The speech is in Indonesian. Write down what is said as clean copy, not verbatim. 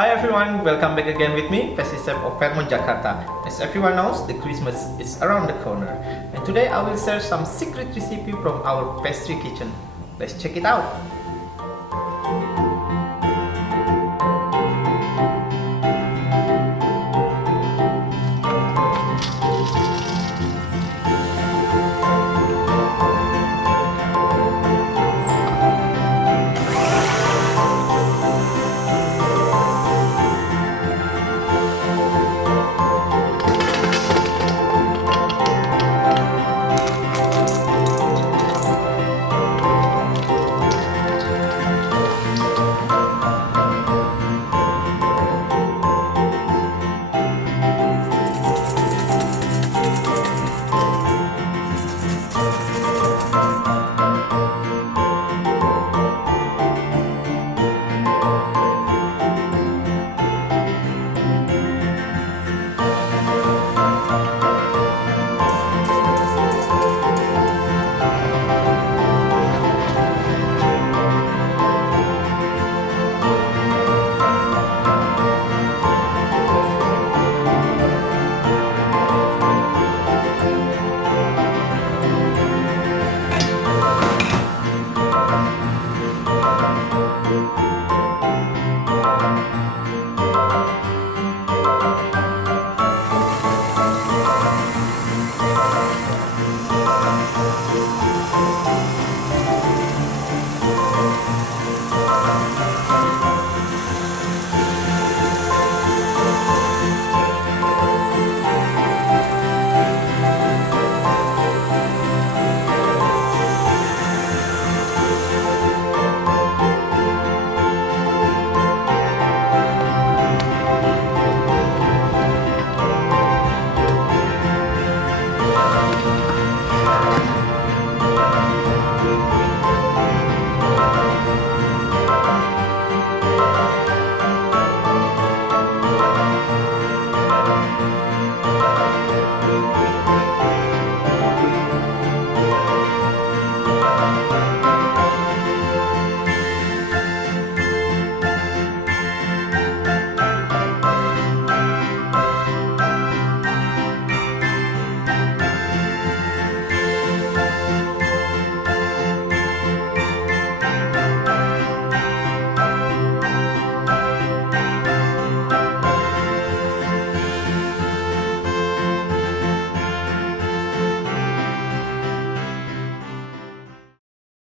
Hi everyone, welcome back again with me, Pastry Chef of Fairmont, Jakarta. As everyone knows, the Christmas is around the corner. And today I will share some secret recipe from our pastry kitchen. Let's check it out.